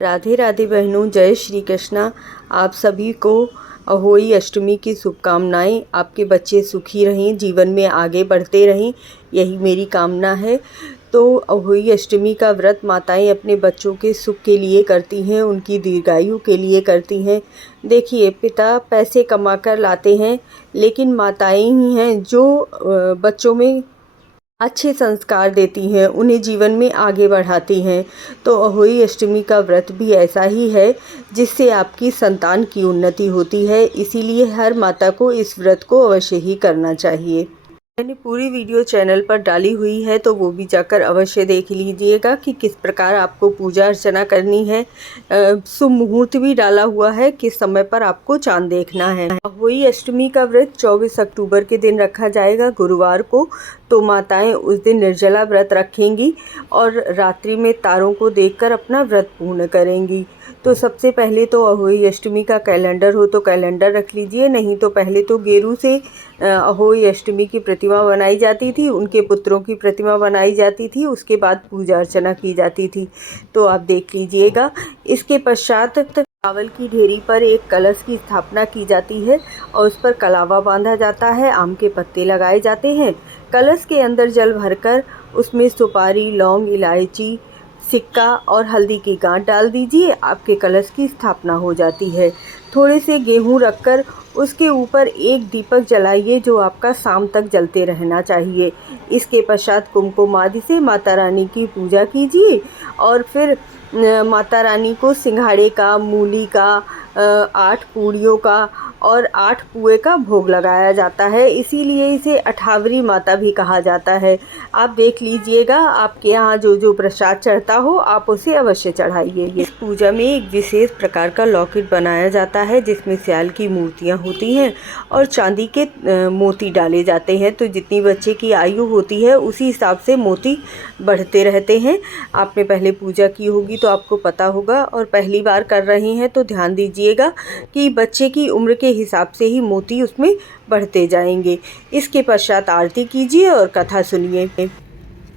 राधे राधे बहनों, जय श्री कृष्णा। आप सभी को अहोई अष्टमी की शुभकामनाएं। आपके बच्चे सुखी रहें, जीवन में आगे बढ़ते रहें, यही मेरी कामना है। तो अहोई अष्टमी का व्रत माताएं अपने बच्चों के सुख के लिए करती हैं, उनकी दीर्घायु के लिए करती हैं। देखिए, पिता पैसे कमा कर लाते हैं, लेकिन माताएं ही हैं जो बच्चों में अच्छे संस्कार देती हैं, उन्हें जीवन में आगे बढ़ाती हैं। तो अहोई अष्टमी का व्रत भी ऐसा ही है जिससे आपकी संतान की उन्नति होती है। इसीलिए हर माता को इस व्रत को अवश्य ही करना चाहिए। मैंने पूरी वीडियो चैनल पर डाली हुई है, तो वो भी जाकर अवश्य देख लीजिएगा कि किस प्रकार आपको पूजा अर्चना करनी है। शुभ मुहूर्त भी डाला हुआ है, किस समय पर आपको चांद देखना है। अहोई अष्टमी का व्रत 24 अक्टूबर के दिन रखा जाएगा, गुरुवार को। तो माताएं उस दिन निर्जला व्रत रखेंगी और रात्रि में तारों को देखकर अपना व्रत पूर्ण करेंगी। तो सबसे पहले तो अहोई अष्टमी का कैलेंडर हो तो कैलेंडर रख लीजिए, नहीं तो पहले तो गेरू से अहोई अष्टमी की प्रतिमा बनाई जाती थी, उनके पुत्रों की प्रतिमा बनाई जाती थी, उसके बाद पूजा अर्चना की जाती थी। तो आप देख लीजिएगा। इसके पश्चात चावल की ढेरी पर एक कलश की स्थापना की जाती है और उस पर कलावा बांधा जाता है, आम के पत्ते लगाए जाते हैं। कलश के अंदर जल भरकर उसमें सुपारी, लौंग, इलायची, सिक्का और हल्दी की गांठ डाल दीजिए। आपके कलश की स्थापना हो जाती है। थोड़े से गेहूं रखकर उसके ऊपर एक दीपक जलाइए, जो आपका शाम तक जलते रहना चाहिए। इसके पश्चात कुमकुम आदि से माता रानी की पूजा कीजिए और फिर माता रानी को सिंघाड़े का, मूली का, 8 पूड़ियों का और 8 पुए का भोग लगाया जाता है। इसीलिए इसे अठावरी माता भी कहा जाता है। आप देख लीजिएगा, आपके यहाँ जो जो प्रसाद चढ़ता हो आप उसे अवश्य चढ़ाइए। इस पूजा में एक विशेष प्रकार का लॉकेट बनाया जाता है जिसमें स्याल की मूर्तियाँ होती हैं और चांदी के मोती डाले जाते हैं। तो जितनी बच्चे की आयु होती है उसी हिसाब से मोती बढ़ते रहते हैं। आपने पहले पूजा की होगी तो आपको पता होगा, और पहली बार कर रहे हैं तो ध्यान दीजिएगा कि बच्चे की उम्र के हिसाब से ही मोती उसमें बढ़ते जाएंगे। इसके पश्चात आरती कीजिए और कथा सुनिए।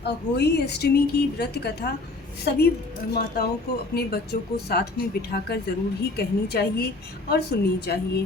अहोई अष्टमी की व्रत कथा सभी माताओं को अपने बच्चों को साथ में बिठाकर ज़रूर ही कहनी चाहिए और सुननी चाहिए।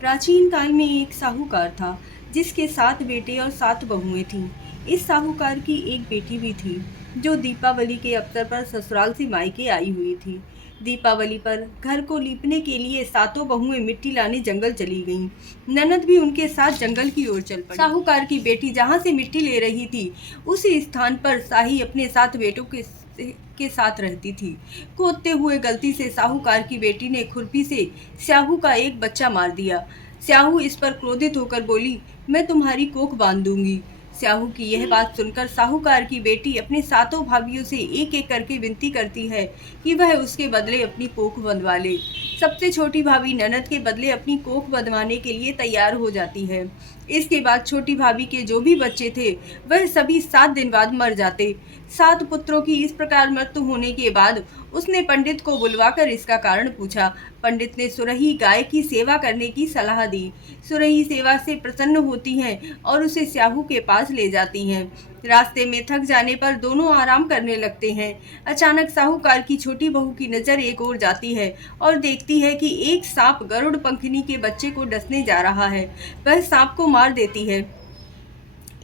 प्राचीन काल में एक साहूकार था जिसके 7 बेटे और 7 बहुएं थीं। इस साहूकार की एक बेटी भी थी जो दीपावली के अवसर पर ससुराल से मायके आई हुई थी। दीपावली पर घर को लीपने के लिए 7 बहुएं मिट्टी लाने जंगल चली गईं। ननद भी उनके साथ जंगल की ओर चल पड़ी। साहूकार की बेटी जहां से मिट्टी ले रही थी उसी स्थान पर शाही अपने 7 बेटों के साथ रहती थी। कूदते हुए गलती से साहूकार की बेटी ने खुरपी से स्याहू का एक बच्चा मार दिया। स्याहू इस पर क्रोधित होकर बोली, मैं तुम्हारी कोख बांध दूंगी। स्याहू की यह बात सुनकर साहूकार की बेटी अपने 7 भाभियों से एक एक करके विनती करती है कि वह उसके बदले अपनी कोख बंधवा ले। सबसे छोटी भाभी ननद के बदले अपनी कोख बंधवाने के लिए तैयार हो जाती है। इसके बाद छोटी भाभी के जो भी बच्चे थे वह सभी 7 दिन बाद मर जाते। 7 पुत्रों की इस प्रकार मृत्यु होने के बाद उसने पंडित को बुलवाकर इसका कारण पूछा। पंडित ने सुरही गाय की सेवा करने की सलाह दी। सुरही सेवा से प्रसन्न होती हैं और उसे स्याहू के पास ले जाती हैं। रास्ते में थक जाने पर दोनों आराम करने लगते हैं। अचानक साहूकार की छोटी बहू की नज़र एक ओर जाती है और देखती है कि एक सांप गरुड़ पंखनी के बच्चे को डसने जा रहा है। वह सांप को मार देती है।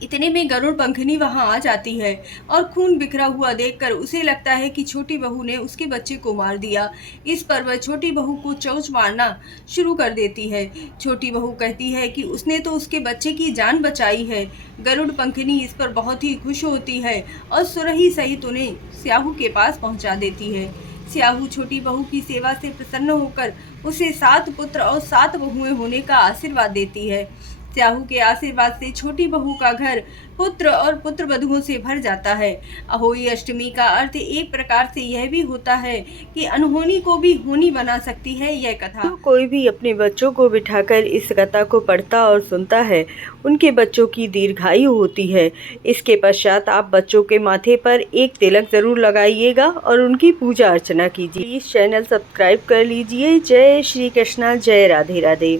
इतने में गरुड़ पंखनी वहां आ जाती है और खून बिखरा हुआ देखकर उसे लगता है कि छोटी बहू ने उसके बच्चे को मार दिया। इस पर वह छोटी बहू को चोंच मारना शुरू कर देती है। छोटी बहू कहती है कि उसने तो उसके बच्चे की जान बचाई है। गरुड़ पंखनी इस पर बहुत ही खुश होती है और सुरही सहित उन्हें स्याहू के पास पहुंचा देती है। स्याहू छोटी बहू की सेवा से प्रसन्न होकर उसे 7 पुत्र और 7 बहुएं होने का आशीर्वाद देती है। स्याहू के आशीर्वाद से छोटी बहू का घर पुत्र और पुत्र वधुओं से भर जाता है। अहोई अष्टमी का अर्थ एक प्रकार से यह भी होता है कि अनहोनी को भी होनी बना सकती है यह कथा। तो कोई भी अपने बच्चों को बिठाकर इस कथा को पढ़ता और सुनता है, उनके बच्चों की दीर्घायु होती है। इसके पश्चात आप बच्चों के माथे पर एक तिलक जरूर लगाइएगा और उनकी पूजा अर्चना कीजिए। इस चैनल सब्सक्राइब कर लीजिए। जय श्री कृष्णा, जय राधे राधे।